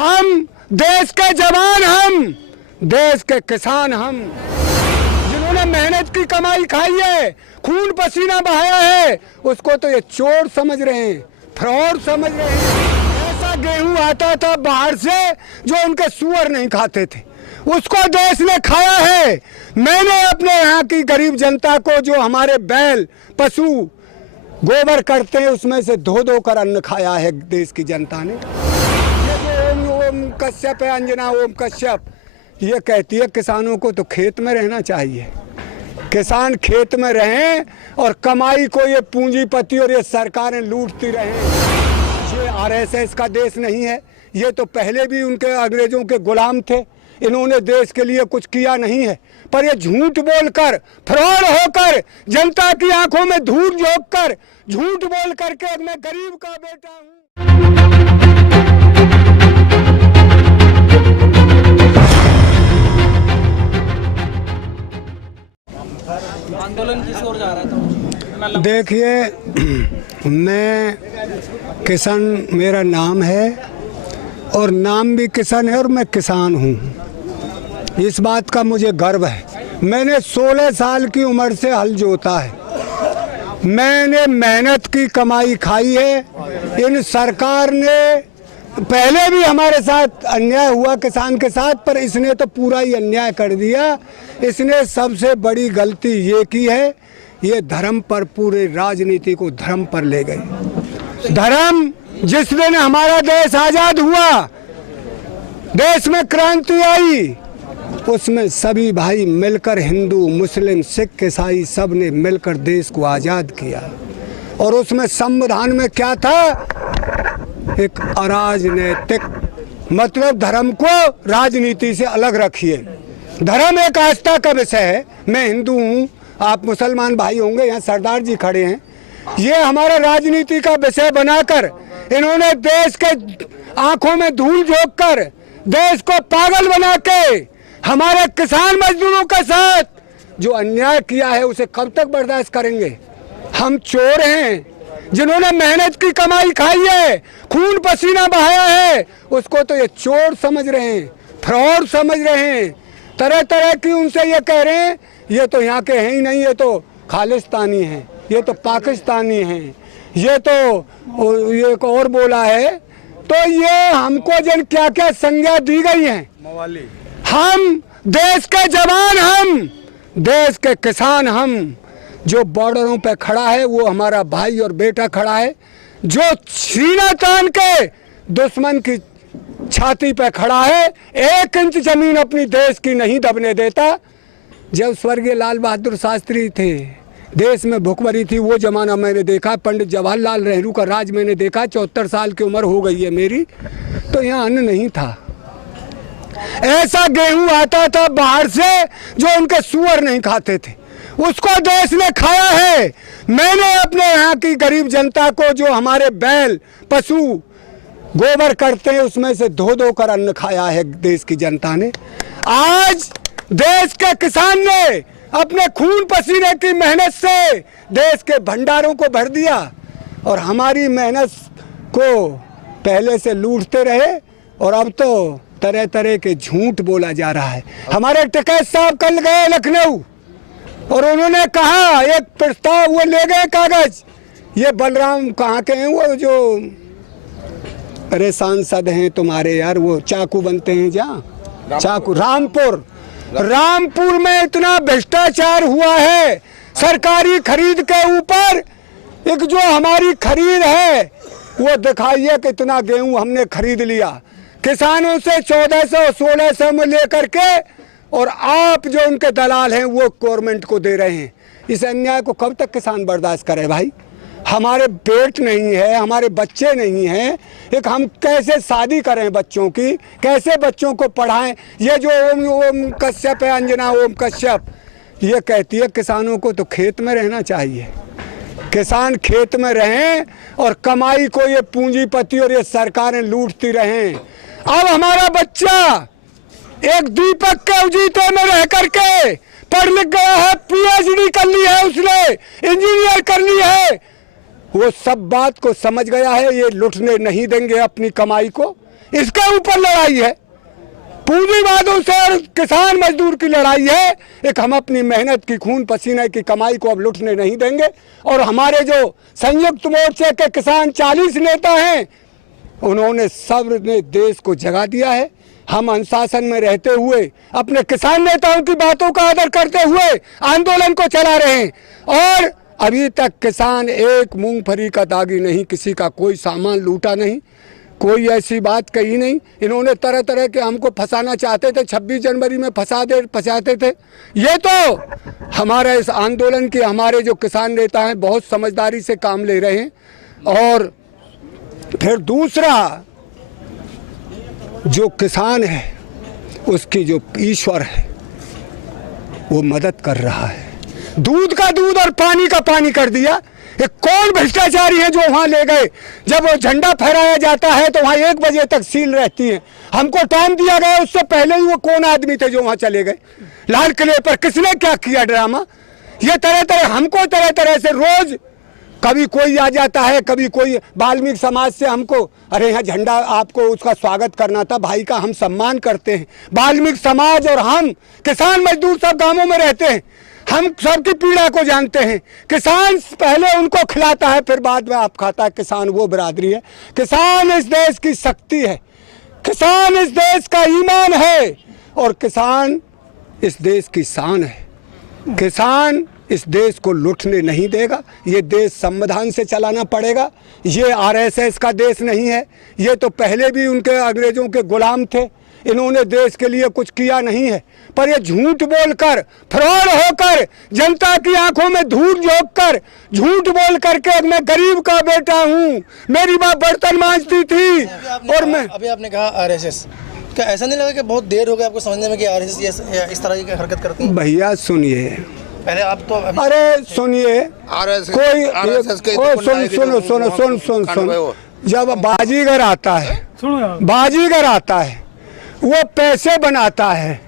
हम देश के जवान, हम देश के किसान, हम जिन्होंने मेहनत की कमाई खाई है, खून पसीना बहाया है, उसको तो ये चोर समझ रहे हैं, फ्रॉड समझ रहे हैं। ऐसा गेहूं आता था बाहर से जो उनके सुअर नहीं खाते थे, उसको देश ने खाया है। मैंने अपने यहाँ की गरीब जनता को, जो हमारे बैल पशु गोबर करते हैं, उसमें से धो धो कर अन्न खाया है देश की जनता ने। ओम कश्यप है, अंजना ओम कश्यप, ये कहती है किसानों को तो खेत में रहना चाहिए, किसान खेत में रहें और कमाई को ये पूंजीपति और ये सरकारें लूटती रहें। ये आरएसएस का देश नहीं है, ये तो पहले भी उनके अंग्रेजों के गुलाम थे, इन्होंने देश के लिए कुछ किया नहीं है। पर ये झूठ बोलकर, फ्रॉड होकर, जनता की आंखों में धूल झोंक कर, झूठ बोल करके मैं गरीब का बेटा हूँ। आंदोलन किस ओर जा रहा था? देखिए, मैं किसान, मेरा नाम है और नाम भी किसान है और मैं किसान हूँ। इस बात का मुझे गर्व है। मैंने 16 साल की उम्र से हल जोता है, मैंने मेहनत की कमाई खाई है। इन सरकार ने पहले भी हमारे साथ अन्याय हुआ किसान के साथ, पर इसने तो पूरा ही अन्याय कर दिया। इसने सबसे बड़ी गलती ये की है, ये धर्म पर, पूरे राजनीति को धर्म पर ले गए। धर्म, जिस दिन हमारा देश आज़ाद हुआ, देश में क्रांति आई, उसमें सभी भाई मिलकर, हिंदू मुस्लिम सिख ईसाई सब ने मिलकर देश को आज़ाद किया। और उसमें संविधान में क्या था? एक अराजनैतिक, मतलब धर्म को राजनीति से अलग रखिए। धर्म एक आस्था का विषय है। मैं हिंदू हूँ, आप मुसलमान भाई होंगे, यहाँ सरदार जी खड़े हैं। ये हमारा राजनीति का विषय बनाकर इन्होंने देश के आंखों में धूल झोंक कर, देश को पागल बना के हमारे किसान मजदूरों के साथ जो अन्याय किया है, उसे कब तक बर्दाश्त करेंगे? हम चोर हैं, जिन्होंने मेहनत की कमाई खाई है, खून पसीना बहाया है, उसको तो ये चोर समझ रहे हैं, फ्रॉड समझ रहे हैं। तरह तरह की उनसे ये कह रहे हैं, ये तो यहाँ के हैं ही नहीं, ये तो खालिस्तानी हैं, ये तो पाकिस्तानी हैं, ये तो ये एक और बोला है। तो ये हमको जन क्या क्या संज्ञा दी गई है। हम देश के जवान, हम देश के किसान, हम जो बॉर्डरों पे खड़ा है वो हमारा भाई और बेटा खड़ा है, जो सीना तान के दुश्मन की छाती पे खड़ा है, 1 इंच जमीन अपनी देश की नहीं दबने देता। जब स्वर्गीय लाल बहादुर शास्त्री थे, देश में भुखमरी थी, वो जमाना मैंने देखा। पंडित जवाहरलाल नेहरू का राज मैंने देखा। 74 साल की उम्र हो गई है मेरी, तो यहाँ अन्न नहीं था। ऐसा गेहूं आता था बाहर से जो उनके सुअर नहीं खाते थे, उसको देश ने खाया है। मैंने अपने यहाँ की गरीब जनता को, जो हमारे बैल पशु गोबर करते हैं, उसमें से धो धो कर अन्न खाया है देश की जनता ने। आज देश के किसान ने अपने खून पसीने की मेहनत से देश के भंडारों को भर दिया, और हमारी मेहनत को पहले से लूटते रहे, और अब तो तरह तरह के झूठ बोला जा रहा है। हमारे टिकैत साहब कल गए लखनऊ, और उन्होंने कहा, एक प्रस्ताव वो ले गए कागज, ये बलराम कहाँ के हैं, वो जो अरे सांसद हैं तुम्हारे यार, वो चाकू बनते हैं जहाँ, चाकू, रामपुर में इतना भ्रष्टाचार हुआ है सरकारी खरीद के ऊपर। एक जो हमारी खरीद है वो दिखाइए कि इतना गेहूं हमने खरीद लिया किसानों से 1400-1600 में लेकर के, और आप जो उनके दलाल हैं वो गवर्नमेंट को दे रहे हैं। इस अन्याय को कब तक किसान बर्दाश्त करे भाई? हमारे पेट नहीं है, हमारे बच्चे नहीं हैं, एक हम कैसे शादी करें बच्चों की, कैसे बच्चों को पढ़ाएं? ये जो ओम कश्यप है, अंजना ओम कश्यप, ये कहती है किसानों को तो खेत में रहना चाहिए, किसान खेत में रहें और कमाई को ये पूंजीपति और ये सरकारें लूटती रहें। अब हमारा बच्चा एक दीपक के उजीते में रह करके पढ़ लिख गया है, पीएचडी कर ली है उसने, इंजीनियर कर ली है, वो सब बात को समझ गया है। ये लुटने नहीं देंगे अपनी कमाई को, इसके ऊपर लड़ाई है, पूंजीवादों से और किसान मजदूर की लड़ाई है। एक हम अपनी मेहनत की खून पसीने की कमाई को अब लुटने नहीं देंगे। और हमारे जो संयुक्त मोर्चे के किसान 40 नेता हैं, उन्होंने सब ने देश को जगा दिया है। हम अनुशासन में रहते हुए अपने किसान नेताओं की बातों का आदर करते हुए आंदोलन को चला रहे हैं। और अभी तक किसान एक मूंगफली का दागी नहीं, किसी का कोई सामान लूटा नहीं, कोई ऐसी बात कही नहीं। इन्होंने तरह तरह के हमको फंसाना चाहते थे, 26 जनवरी में फंसाते थे। ये तो हमारे इस आंदोलन के हमारे जो किसान नेता हैं बहुत समझदारी से काम ले रहे हैं। और फिर दूसरा, जो किसान है उसकी जो ईश्वर है वो मदद कर रहा है। दूध का दूध और पानी का पानी कर दिया। ये कौन भ्रष्टाचारी है जो वहाँ ले गए? जब वो झंडा फहराया जाता है तो वहाँ 1 बजे तक सील रहती है। हमको टाइम दिया गया, उससे पहले ही वो कौन आदमी थे जो वहाँ चले गए? लाल किले पर किसने क्या किया ड्रामा? ये तरह तरह हमको तरह तरह से रोज कभी कोई आ जाता है, कभी कोई वाल्मीकि समाज से हमको, अरे यहाँ झंडा आपको उसका स्वागत करना था, भाई का हम सम्मान करते हैं। वाल्मीकि समाज और हम किसान मजदूर सब गांवों में रहते हैं, हम सबकी पीड़ा को जानते हैं। किसान पहले उनको खिलाता है फिर बाद में आप खाता है। किसान वो बिरादरी है। किसान इस देश की शक्ति है, किसान इस देश का ईमान है और किसान इस देश की शान है। किसान इस देश को लूटने नहीं देगा। ये देश संविधान से चलाना पड़ेगा। ये आरएसएस का देश नहीं है। ये तो पहले भी उनके अंग्रेजों के गुलाम थे। इन्होंने देश के लिए कुछ किया नहीं है। पर ये झूठ बोलकर, फ्रॉड होकर, जनता की आंखों में धूल झोंककर, झूठ बोल करके मैं गरीब का बेटा हूँ, मेरी माँ बर्तन मांजती थी और मैं। अभी आपने कहा आरएसएस, क्या ऐसा नहीं लगा कि बहुत देर हो गई आपको समझने में कि आरएसएस इस तरह की हरकत करती है? भैया सुनिए, पहले आप तो अरे सुनिए, सुनो, जब बाजीगर आता है, बाजीगर आता है वो पैसे बनाता है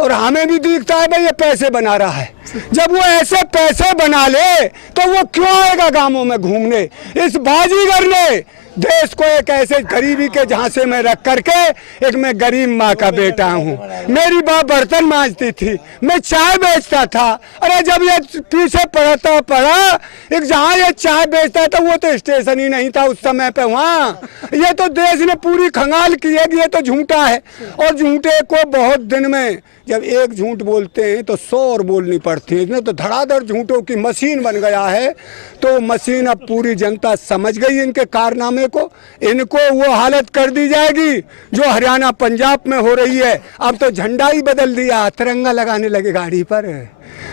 और हमें भी दिखता है भाई ये पैसे बना रहा है। जब वो ऐसे पैसे बना ले तो वो क्यों आएगा गांवों में घूमने? इस बाजीगर ने देश को एक ऐसे गरीबी के झांसे में रख करके, एक मैं गरीब माँ का बेटा हूँ, मेरी माँ बर्तन मांजती थी, मैं चाय बेचता था। अरे जब ये पीछे पड़ा एक जहाँ ये चाय बेचता था वो तो स्टेशन ही नहीं था उस समय पे वहाँ। ये तो देश ने पूरी खंगाल की है कि ये तो झूठा है। और झूठे को बहुत दिन में जब एक झूठ बोलते हैं तो 100 और बोलनी पड़ती है। इसने तो धड़ाधड़ झूठों की मशीन बन गया है। तो मशीन अब पूरी जनता समझ गई इनके कारनामे को। इनको वो हालत कर दी जाएगी जो हरियाणा पंजाब में हो रही है। अब तो झंडा ही बदल दिया, तिरंगा लगाने लगे गाड़ी पर,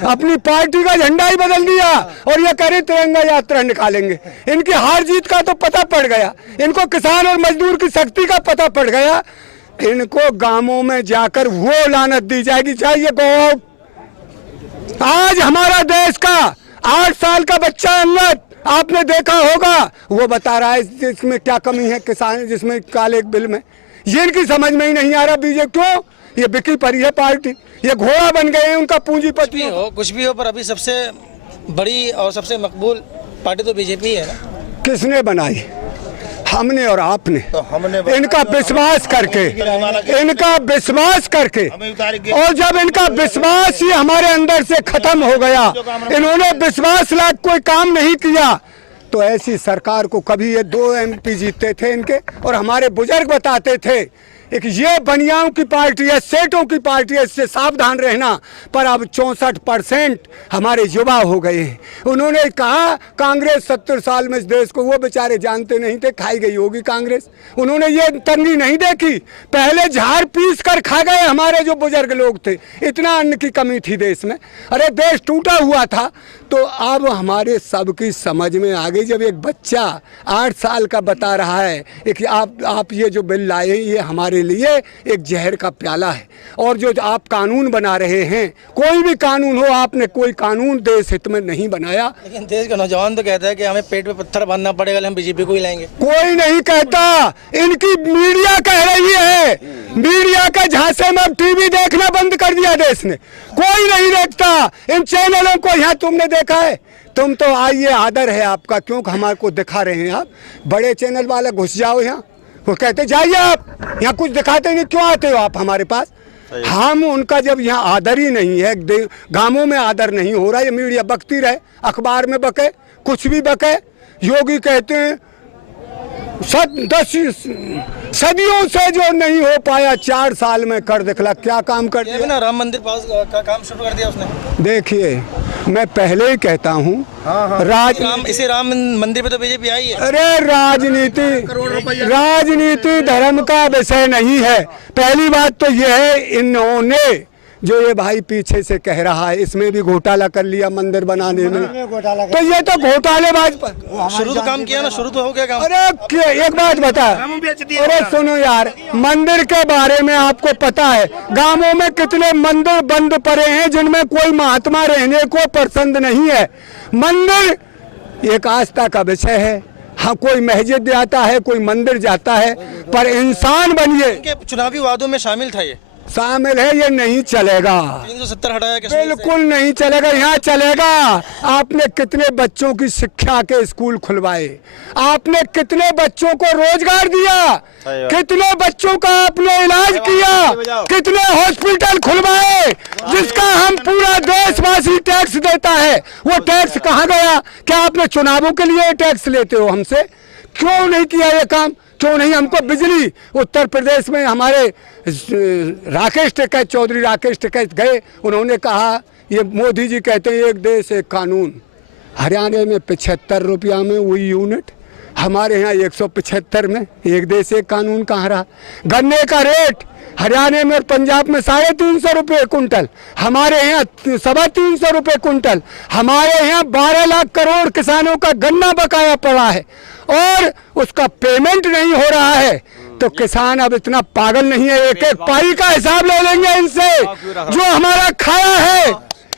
अपनी पार्टी का झंडा ही बदल दिया और ये करे तिरंगा यात्रा निकालेंगे। इनकी हार जीत का तो पता पड़ गया, इनको किसान और मजदूर की शक्ति का पता पड़ गया। इनको गांवों में जाकर वो लानत दी जाएगी, चाहिए गौ। आज हमारा देश का 8 साल का बच्चा अंगद आपने देखा होगा, वो बता रहा है इसमें क्या कमी है किसान, जिसमें काले बिल में। ये इनकी समझ में ही नहीं आ रहा बीजेपी क्यों, ये बिकी पड़ी है पार्टी, ये घोड़ा बन गए हैं उनका पूंजीपति। कुछ भी हो पर अभी सबसे बड़ी और सबसे मकबूल पार्टी तो बीजेपी है ना। किसने बनाई? हमने और आपने। तो इनका विश्वास करके, इनका विश्वास करके, और जब इनका विश्वास ही हमारे अंदर से खत्म हो गया, इन्होंने विश्वास लायक कोई काम नहीं किया, तो ऐसी सरकार को कभी ये 2 MP जीतते थे इनके। और हमारे बुजुर्ग बताते थे एक ये बनियाओं की पार्टी है, सेठों की पार्टी है, इससे सावधान रहना। पर अब 64% हमारे युवा हो गए हैं। उन्होंने कहा कांग्रेस 70 साल में इस देश को, वो बेचारे जानते नहीं थे, खाई गई होगी कांग्रेस। उन्होंने ये तंगी नहीं देखी, पहले झाड़ पीस कर खा गए हमारे जो बुजुर्ग लोग थे। इतना अन्न की कमी थी देश में, अरे देश टूटा हुआ था। तो अब हमारे सबकी समझ में आ गई। जब एक बच्चा 8 साल का बता रहा है कि आप ये जो बिल लाए ये हमारे लिए एक जहर का प्याला है, और जो आप कानून बना रहे हैं, कोई भी कानून हो, आपने कोई कानून देश हित में नहीं बनाया। लेकिन देश का नौजवान तो कहता है कि हमें पेट पे पत्थर बांधना पड़ेगा, हम बीजेपी को ही लाएंगे। कोई नहीं कहता, इनकी मीडिया कह रही है। मीडिया के झांसे में अब टीवी देखना बंद कर दिया देश ने, कोई नहीं देखता इन चैनलों को। यहाँ तुमने देखा है, तुम तो आइए, आदर है आपका, क्योंकि हमारे को दिखा रहे हैं आप। बड़े चैनल वाले घुस जाओ यहाँ, वो कहते जाइए आप, यहाँ कुछ दिखाते नहीं, क्यों आते हो आप हमारे पास? हम उनका जब यहाँ आदर ही नहीं है, गांवों में आदर नहीं हो रहा, ये मीडिया बकती रहे, अखबार में बके, कुछ भी बके। योगी कहते हैं 10 सदियों से जो नहीं हो पाया 4 साल में कर दिखला। क्या काम कर दिया? ना राम मंदिर पास का काम शुरू कर दिया उसने। देखिए, मैं पहले ही कहता हूँ, इसे राम मंदिर पे तो बीजेपी आई है। अरे राजनीति धर्म का विषय नहीं है। पहली बात तो ये है, इन्होंने जो ये भाई पीछे से कह रहा है, इसमें भी घोटाला कर लिया मंदिर बनाने में, तो ये तो घोटालेबाज पर शुरू तो काम किया ना, शुरू तो हो गया काम। अरे एक बात बता, अरे सुनो यार, मंदिर के बारे में आपको पता है गांवों में कितने मंदिर बंद पड़े हैं जिनमें कोई महात्मा रहने को पसंद नहीं है। मंदिर एक आस्था का विषय है। हाँ, कोई मस्जिद जाता है, कोई मंदिर जाता है, पर इंसान बनिए। चुनावी वादों में शामिल था, ये शामिल है, ये नहीं चलेगा। 370 हटाया, बिल्कुल नहीं चलेगा। यहाँ चलेगा। आपने कितने बच्चों की शिक्षा के स्कूल खुलवाए, आपने कितने बच्चों को रोजगार दिया, कितने बच्चों का आपने इलाज किया, कितने हॉस्पिटल खुलवाए, जिसका हम पूरा देशवासी टैक्स देता है। वो टैक्स कहाँ गया? क्या आपने चुनावों के लिए टैक्स लेते हो हमसे? क्यों नहीं किया ये काम? क्यों नहीं? हमको बिजली, उत्तर प्रदेश में हमारे राकेश टिकैत, चौधरी राकेश टिकैत गए, उन्होंने कहा, ये मोदी जी कहते हैं एक देश एक कानून। हरियाणा में 75 रुपया में वही यूनिट, हमारे यहाँ 175 में। एक देश एक कानून कहाँ रहा? गन्ने का रेट हरियाणा में और पंजाब में 350 रुपये कुंटल, हमारे यहाँ 325 रुपये कुंटल। हमारे यहाँ 12 लाख करोड़ किसानों का गन्ना बकाया पड़ा है और उसका पेमेंट नहीं हो रहा है। तो किसान अब इतना पागल नहीं है, एक एक पाई का हिसाब ले लेंगे इनसे। जो हमारा खाया है,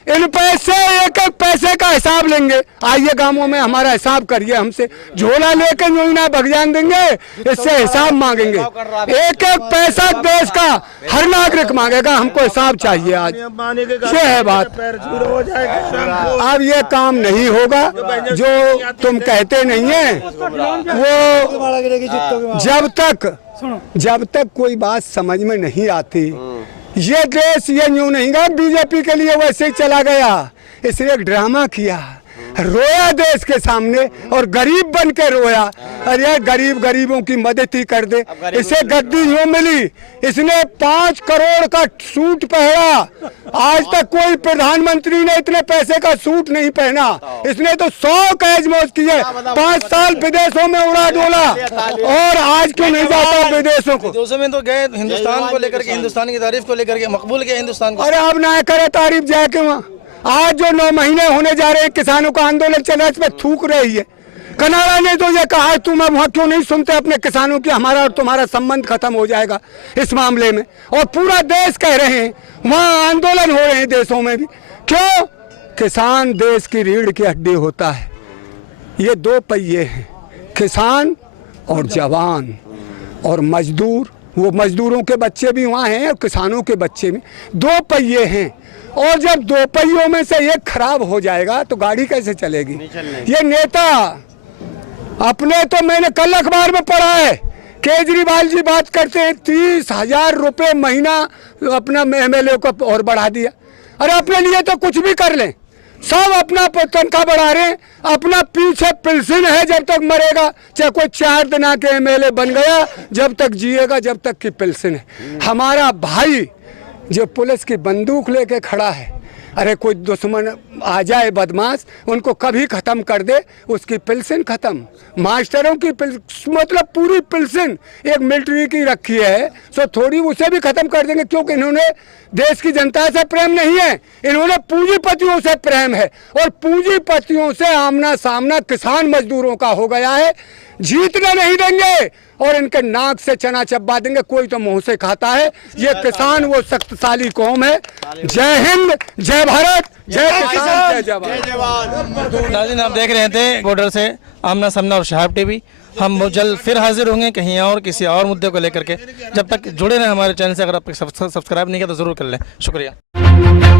इन पैसे, एक एक पैसे का हिसाब लेंगे। आइए गांवों में हमारा हिसाब करिए हमसे। झोला लेके यूं ना भगजान देंगे, इससे हिसाब मांगेंगे। एक एक पैसा देश का हर नागरिक मांगेगा। हमको हिसाब चाहिए आज, ये है बात। अब ये काम नहीं होगा जो तुम कहते नहीं है। वो जब तक कोई बात समझ में नहीं आती, ये देश ये यूं नहीं गया बीजेपी के लिए वैसे ही चला गया। इसने एक ड्रामा किया, रोया देश के सामने और गरीब बन के रोया। अरे गरीबों की मदद ही कर दे। इसे गद्दी यूं मिली, इसने 5 करोड़ का सूट पहना। आज तक कोई प्रधानमंत्री ने इतने पैसे का सूट नहीं पहना। इसने तो 100 कैज मौज किए, 5 साल विदेशों में उड़ा डोला, और आज क्यों नहीं जाता विदेशों को? विदेशों में तो गए, हिंदुस्तान को लेकर के, हिंदुस्तान की तारीफ को लेकर के मकबूल किया हिंदुस्तान को। अरे अब ना करे तारीफ जाके वहाँ। आज जो 9 महीने होने जा रहे हैं किसानों का आंदोलन चल रहा है, इसमें थूक रही है। कनाडा ने तो ये कहा, तुम अब वहाँ क्यों नहीं सुनते अपने किसानों की? हमारा और तुम्हारा संबंध खत्म हो जाएगा इस मामले में। और पूरा देश कह रहे हैं, वहाँ आंदोलन हो रहे हैं देशों में भी। क्यों? किसान देश की रीढ़ की हड्डी होता है। ये 2 पहिए हैं, किसान और जवान और मजदूर। वो मजदूरों के बच्चे भी वहाँ हैं और किसानों के बच्चे भी। 2 पहिए हैं, और जब 2 पहियों में से एक खराब हो जाएगा तो गाड़ी कैसे चलेगी? ये नेता अपने, तो मैंने कल अखबार में पढ़ा है, केजरीवाल जी बात करते हैं 30,000 रुपये महीना अपना MLA को और बढ़ा दिया। अरे अपने लिए तो कुछ भी कर लें, सब अपना तनख्वाह बढ़ा रहे हैं। अपना पीछे पेंशन है, जब तक मरेगा, चाहे कोई 4 दिन के MLA बन गया, जब तक जिएगा, जब तक की पेंशन है। हमारा भाई जो पुलिस की बंदूक लेके खड़ा है, अरे कोई दुश्मन आ जाए बदमाश, उनको कभी ख़त्म कर दे, उसकी पेंशन ख़त्म। मास्टरों की मतलब पूरी पेंशन एक मिलिट्री की रखी है, सो थोड़ी उसे भी ख़त्म कर देंगे, क्योंकि इन्होंने देश की जनता से प्रेम नहीं है, इन्होंने पूंजीपतियों से प्रेम है। और पूंजीपतियों से आमना सामना किसान मजदूरों का हो गया है। जीतने नहीं देंगे और इनके नाक से चना चबा देंगे। कोई तो मुंह से खाता है। ये किसान वो शक्तिशाली कौम है। जय हिंद, जय भारत, जय किसान, जय जवान। नाज़रीन, आप देख रहे थे बॉर्डर से आमना सामना और शहाब टीवी। हम जल्द फिर हाजिर होंगे कहीं और किसी और मुद्दे को लेकर के। जब तक जुड़े रहें हमारे चैनल से। अगर आप सब्सक्राइब नहीं किया तो ज़रूर कर लें। शुक्रिया।